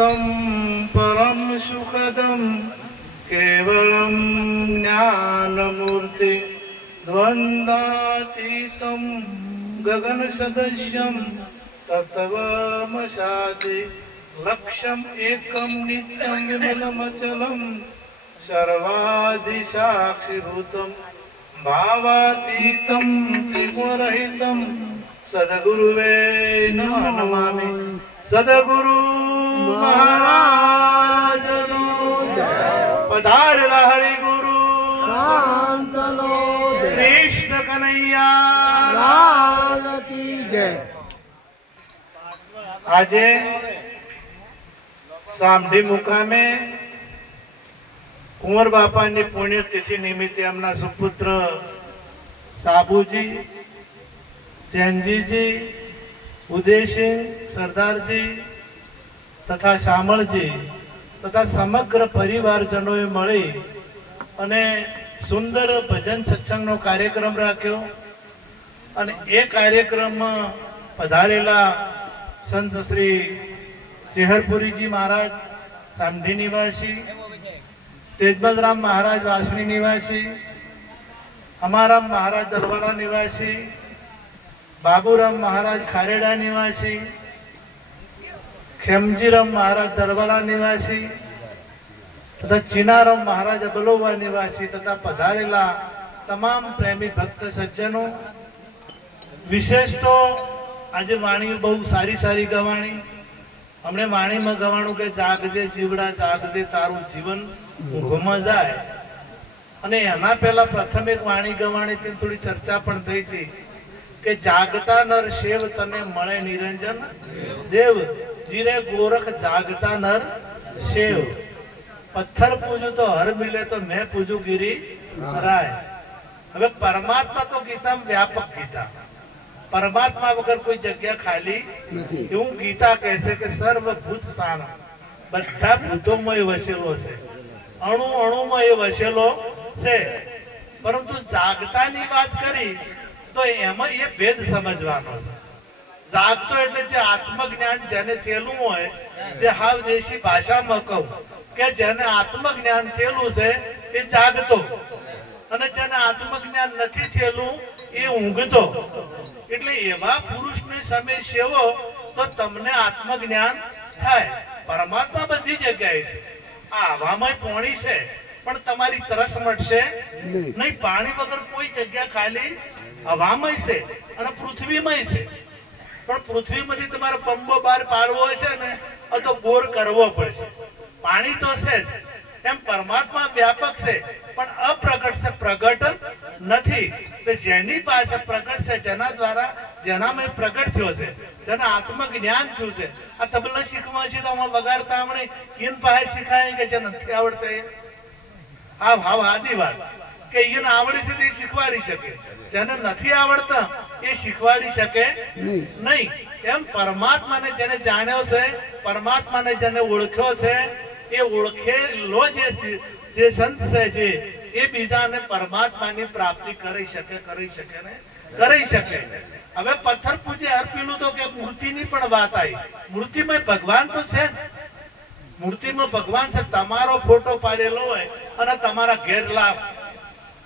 आनंदम परम सुखदम केवलम ज्ञानमूर्ति द्वंद्वातीतं गगन सदस्यम तत्त्वमशाति लक्ष्यम एकम नित्यम विमलमचलम सर्वाधिसाक्षिभूतम भावातीतं त्रिगुणरहितं सद्गुरुवे नमः नमामि। सद्गुरु महाराज पधारेला हरि गुरु शांतनो जय कृष्ण कन्हैया लाल की जय। આજે સામઢી મુકામે કુંવર બાપાની પુણ્યતિથિ નિમિત્તે એમના સુપુત્ર સાબુજી, ચેનજીજી, ઉદયસિંહ, સરદારજી તથા શામળજી તથા સમગ્ર પરિવારજનોએ મળી અને સુંદર ભજન સત્સંગનો કાર્યક્રમ રાખ્યો અને એ કાર્યક્રમમાં પધારેલા સંત શ્રી ચેહરપુરીજી महाराज सामढी निवासी, तेजबलराम महाराज वासनी निवासी, अमाराम महाराज दरवाला निवासी, बाबूराम महाराज खारेड़ा निवासी, खेमजीराम महाराज दरवाला निवासी तथा चीनाराम महाराज बलोवा निवासी तथा पधारेला तमाम प्रेमी भक्त सज्जनों, विशेष तो आज वाणी बहु सारी सारी गवाणी हमने वाणी में गवाणु के जागजे जीवड़ा जागजे तारू जीवन ઊંઘમાં જાય અને એના પહેલા પ્રથમ એક વાણી ગવાણી થી થોડી ચર્ચા પણ થઈ હતી કે જાગતા નર શેવ તને મળે નિરંજન દેવ જીરે ગોરખ જાગતા નર શેવ પથ્થર પૂજું તો હર મિલે તો मैं પૂજું गिरी राय। હવે પરમાત્મા તો ગીતામાં વ્યાપક ગીતા, परमात्मा वगर कोई जगह खाली એવું ગીતા કહેશે કે સર્વભૂત સ્થાન બધા ભૂતોમાં એ વસેલો છે, અણુ અણુમાં એ વસેલો છે। પરંતુ જાગતાની વાત કરી તો એમાં એ ભેદ સમજવાનો છે। જાગતો એટલે જે આત્મજ્ઞાન જેને થયેલું હોય, જે હાવ દેશી ભાષામાં કહું કે જેને આત્મજ્ઞાન થયેલું છે એ જાગતો, અને જેને આત્મજ્ઞાન નથી થયેલું એ ઊંઘતો। એટલે એવા પુરુષને તમે સેવો તો તમને આત્મજ્ઞાન થાય। પરમાત્મા બધી જગ્યાએ છે, આવામાં પાણી છે પણ તમારી તરસ મટશે નહીં। પાણી વગર કોઈ જગ્યા ખાલી હવામાં છે અને પૃથ્વીમાં છે, પણ પૃથ્વીમાંથી તમારે પંબો બહાર પાડવો છે ને તો બોર કરવો પડશે। પાણી તો છે જ, એમ પરમાત્મા વ્યાપક છે પણ અપ્રગટ છે, પ્રગટ નથી। તો જેની પાસે પ્રગટ છે, જેના દ્વારા જેનામાં પ્રગટ થયો છે, જેના આત્મજ્ઞાન થયું છે, આ તબલા શીખવા છે તો આમાં વગાડતા આવડે ઈન પાસે શીખાય કે જે નથી આવડતા એ હા ભાવ આદિ વાત કે ઈન આવડે છે તે શીખવાડી શકે, જેને નથી આવડતા એ શીખવાડી શકે નહીં। એમ પરમાત્માને જેને જાણ્યો છે, પરમાત્માને જેને ઓળખ્યો છે, એ ઓળખેલો જે સંત છે જે એ બીજાને પરમાત્માની પ્રાપ્તિ કરી શકે ને કરી શકે। હવે પથ્થર પૂજે અર્પેલું તો કે મૂર્તિની પણ વાત આવી, મૂર્તિમાં ભગવાન તો છે જ, મૂર્તિમાં ભગવાન છે। તમારો ફોટો પાડેલો હોય અને તમારા ઘેર લાવ,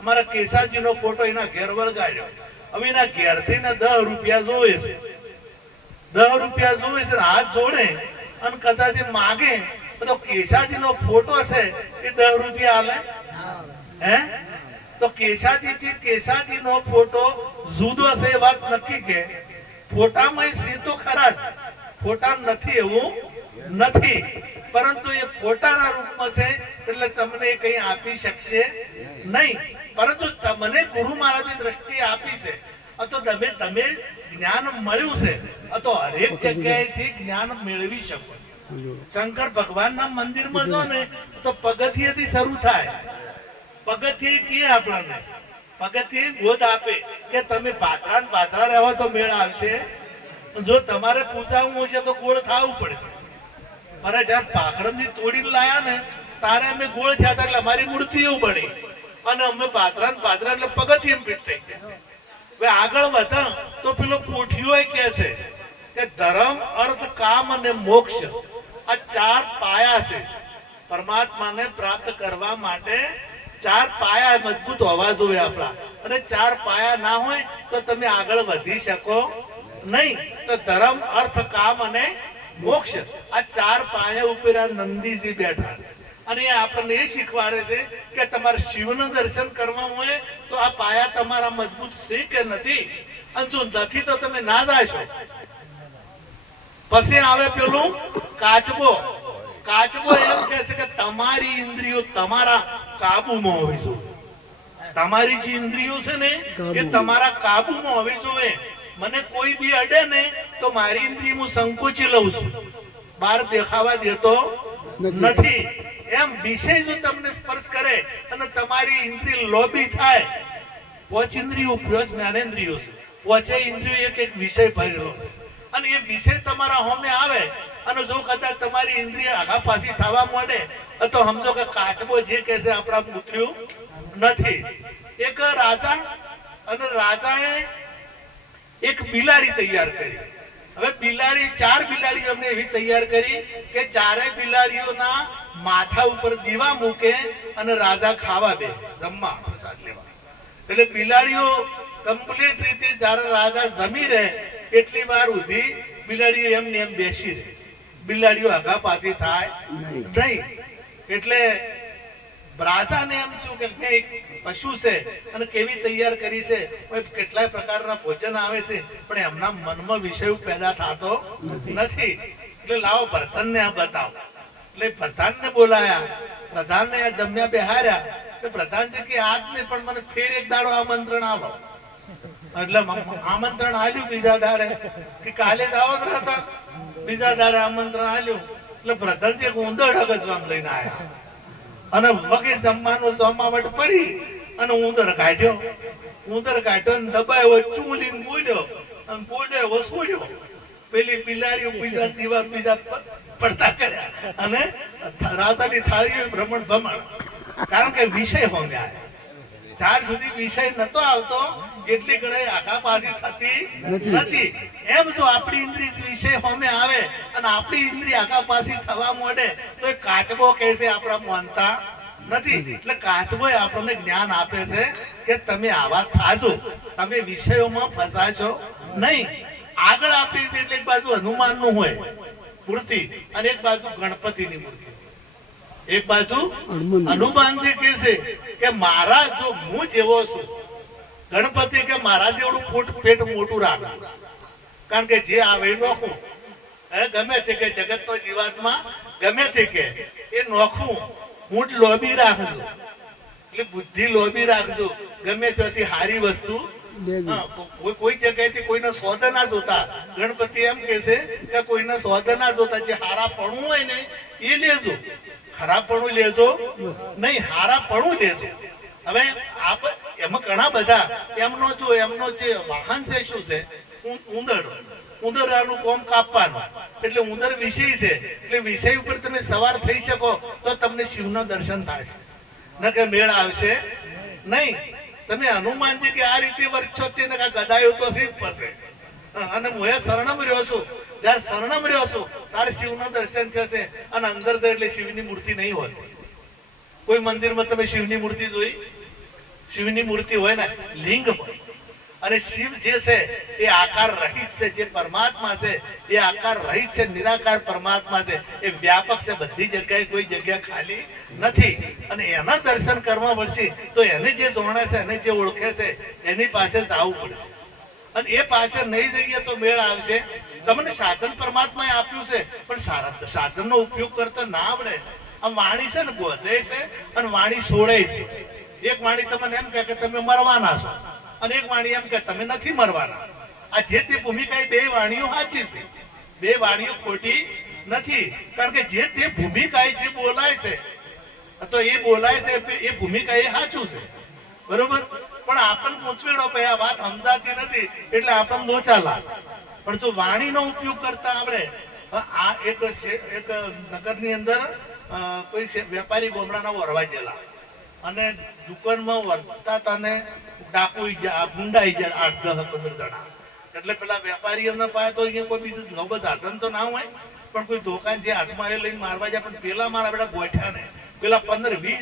અમારા કેસાજીનો ફોટો એના ઘેર વળગાડ્યો, હવે એના ઘેરથી ને 10 રૂપિયા જોવે છે, 10 રૂપિયા જોવે છે, હાથ જોડે અને કદાચ માગે તો કેસાજીનો ફોટો છે એ 10 રૂપિયા આલે હે? તો કેસાજીનો ફોટો જુદો છે એ વાત નક્કી કે ફોટામાં છે તો ખરા જ, ફોટા નથી એવું નથી, પરંતુ એ ફોટાના રૂપમાં છે એટલે તમને કંઈ આપી શકશે નહીં। પરંતુ તમને ગુરુ મહારાજની દ્રષ્ટિએ આપી છે તો તમે જ્ઞાન મળ્યું છે તો હરેક જગ્યાએથી જ્ઞાન મેળવી શકો। શંકર ભગવાનના મંદિરમાં જો ને તો પગથિયેથી શરૂ થાય, પગથિયે કે આપણને પગથિયે ગોદ આપે કે તમે પાત્રા ને પાત્રા રહેવો તો મેળ આવશે, જો તમારે પૂજાવું હશે તો ગોળ ખાવું પડશે। મારે જયારે પાખડમની તોડી લાયા ને તારે અમે ગોળ થયા હતા એટલે અમારી મૂર્તિઓ બની અને અમે પાત્રા ને પાત્રા એટલે પગથિયે પીઠ થઈ ગયા। હવે આગળ વધા તો પેલો કોઠીઓ કે છે કે ધર્મ, અર્થ, કામ અને મોક્ષ આ ચાર પાયા છે પરમાત્માને પ્રાપ્ત કરવા માટે. ચાર પાયા મજબૂત હોવા જોઈએ આપણા, અને ચાર પાયા ના હોય તો તમે આગળ વધી શકો નહીં. તો ધર્મ, અર્થ, કામ અને મોક્ષ, આ ચાર પાયા ઉપર આ નંદીજી બેઠા છે. અને એ આપણને એ શીખવાડે છે કે તમારે શિવનું દર્શન કરવા હોય તો આ પાયા તમારા મજબૂત છે કે નથી, અને જો નથી તો તમે ના દાશો. પછી આવે પેલું કાચબો. કાચબો એમ કહે છે કે તમારી ઇન્દ્રિયો તમારા કાબુમાં હોવી જોઈએ. તમારી જે ઇન્દ્રિયો છે ને એ તમારા કાબુમાં હોવી જોઈએ. મને કોઈ બી અડે ને તો મારી ઇન્દ્રિય હું સંકોચી લઉં છું, બહાર દેખાવા દેતો નથી. એમ વિષય જો તમને સ્પર્શ કરે અને તમારી ઇન્દ્રિય લોભી થાય, પોચ ઇન્દ્રિયો પ્યોજ જ્ઞાનેન્દ્રિયો છે, પોચે ઇન્દ્રિયો એક એક વિષય ભરેલો, અને એ વિષય તમારા હોમે આવે અને જો કદાચ તમારી ઇન્દ્રિય આગા પાછી થવા માંડે તો સમજો કે કાચબો જે કહે છે આપણા પૂછ્યું નથી. એક રાજા, અને રાજાએ એક બિલાડી તૈયાર કરી. હવે બિલાડી, ચાર બિલાડીઓ અમને એવી તૈયાર કરી કે ચારે બિલાડીઓના માથા ઉપર દીવા મૂકે અને રાજા ખાવા દે, જમવા પ્રસાદ લેવા. એટલે બિલાડીઓ કમ્પ્લીટ રીતે જ્યારે રાજા જમી રહે એટલી વાર સુધી બિલાડીઓ એમને એમ બેસી રહે. બિલાડીઓ આગા પાછી થાય નહીં. એટલે રાજાને એમ થયું કે કંઈક પશુ છે અને કેવી તૈયાર કરી છે, કેટલાય પ્રકારના ભોજન આવે છે, પણ એમના મનમાં વિષય પેદા થતો નથી. એટલે લાવો પ્રધાનને આ બતાવો. એટલે પ્રધાનને બોલાયા, પ્રધાનને આ જમ્યા બેહાર્યા. તો પ્રધાનજી કે આજ નહીં પણ મને ફેર એક દાડો આમંત્રણ આવો. એટલે આમંત્રણ આલ્યું બીજા દાડે કે કાલે જ આવો જ હતા. બીજા દાડે આમંત્રણ આલ્યું એટલે પ્રધાનજી એક ઊંધો ઢગસવામ લઈને આવ્યા અને વગે જમવાનું જમાવટ પડી અને ઉંદર કાઢ્યો. ઉંદર કાઢ્યો ને દબાયો, ચૂલીને બોલ્યો અને બોલ્યો વસોડ્યો. પેલી બિલાડીઓ બીજા દીવા બીજા પડતા કર્યા અને રાતાની થાળીઓ ભ્રમણ ભમણ. કારણ કે વિષય હોમે આવે. જ્યાર સુધી વિષય નતો આવતો એટલી ઘણી આગા પાછી થતી નથી. એમ જો આપણી ઇન્દ્રિય વિષય હોમે આવે અને આપણી ઇન્દ્રિય આગા પાછી થવા માંડે તો એ કાચબો કહે છે આપણા માનતા નથી. એટલે કાચબો આપણને જ્ઞાન આપે છે કે તમે આવા થાજો, તમે વિષયોમાં ફસાશો નહીં. આગળ આપી છે એટલે એક બાજુ હનુમાન નું હોય મૂર્તિ અને એક બાજુ ગણપતિની મૂર્તિ. એક બાજુ હનુમાનજી કહે છે કે મારા જો હું જેવો છું, ગણપતિ કે મારા જેવડું પેટ મોટું રાખું. કારણ કે જે આવે એ નોખું, ગમે તે કે જગત નો જીવાત્મા ગમે તે કે એ નોખું. હું જ લોભી રાખજો, એટલે બુદ્ધિ લોભી રાખજો. ગમે ત્યાંથી હારી વસ્તુ કોઈ જગ્યાએથી કોઈને સોદ ના જોતા. ગણપતિ એમ કે છે કે કોઈને સોદ ના જોતા. જે હારાપણું હોય ને એ લેજો, ખરાબપણું લેજો નહીં, હારાપણું લેજો. હવે એમાં ઘણા બધા એમનો જો એમનો જે વાહન છે શું છે, ઉંદર. ઉંદરાનું કોમ કાપવાનું, એટલે ઉંદર વિષય છે. એટલે વિષય ઉપર તમે સવાર થઈ શકો તો તમને શિવનું દર્શન થશે, ન કે મેળ આવશે નહીં. તમે હનુમાનજી કે આ રીતે વર્ષો તે ગદાયો તો થઈ જ પડશે. અને હું શરણમ રહ્યો છું, જયારે શરણમ રહ્યો છું ત્યારે શિવનું દર્શન થશે. અને અંદર જાય એટલે શિવની મૂર્તિ નહીં હોય. કોઈ મંદિરમાં તમે શિવની મૂર્તિ જોઈ? શિવની મૂર્તિ હોય ને લિંગ હોય. અને શિવ જે છે એ આકાર રહિત છે, જે પરમાત્મા છે એ આકાર રહિત છે, નિરાકાર પરમાત્મા છે. એ વ્યાપક છે, બધી જગ્યાએ કોઈ જગ્યા ખાલી નથી. અને એના દર્શન કરવા પડશે તો એને જે જોણે છે, એને જે ઓળખે છે એની પાસે જવું પડશે. અને એ પાસે નહીં જઈએ તો મેળ આવશે. તમને સાધન પરમાત્માએ આપ્યું છે પણ સાધનનો ઉપયોગ કરતા ના આવડે. આમ વાણી છે ને ગોધે છે અને વાણી છોડે છે. એક વાણી તમને એમ કહે કે તમે મરવાના છો, અને એક વાણી એમ કે તમે નથી મરવાના. આ જે તે ભૂમિકા એ બે વાણીઓ સાચી છે, બે વાણીઓ ખોટી નથી. કારણ કે જે તે ભૂમિકા જે બોલાય છે તો એ બોલાય છે એ ભૂમિકા એ સાચું છે, બરોબર. પણ આપણને પૂછવેડો કે આ વાત સમજાતી નથી એટલે આપણને લોચા લાગે. પણ જો વાણીનો ઉપયોગ કરતા આવડે. આ એક નગરની અંદર કોઈ વેપારી ગોમડાના વરવા ગયેલા અને દુકાનમાં વર્તા હતા ને ડાકુ ગુંડાઈ ગયા 8-10-15 જણા. એટલે પેલા વેપારીઓને પાસે તો અહીંયા કોઈ બીજું નવબત સાધન તો ના હોય. પણ કોઈ દુકાન જે હાથમાં એ લઈને મારવા જાય પણ પેલા મારા બેટા ગોઠ્યા ને પેલા 15-20